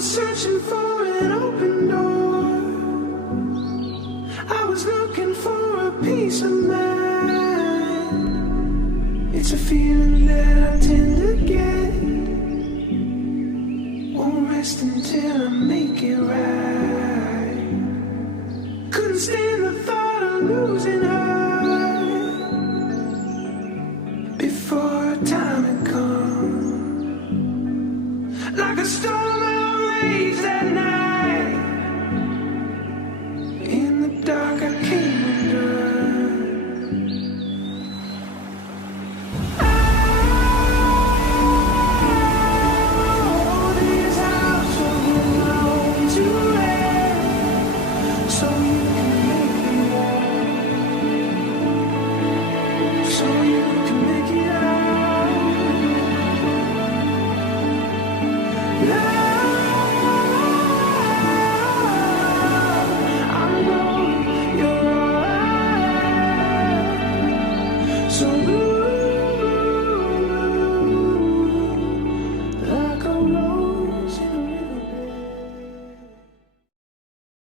was searching for an open door. I was looking for a peace of mind. It's a feeling that I tend to get. Won't rest until I make it right. Couldn't stand the thought of losing her before time had come. Like a storm I raged that night. In the dark I came undone. Oh, this house will belong to end, so you can make me warm, so you can make it out. So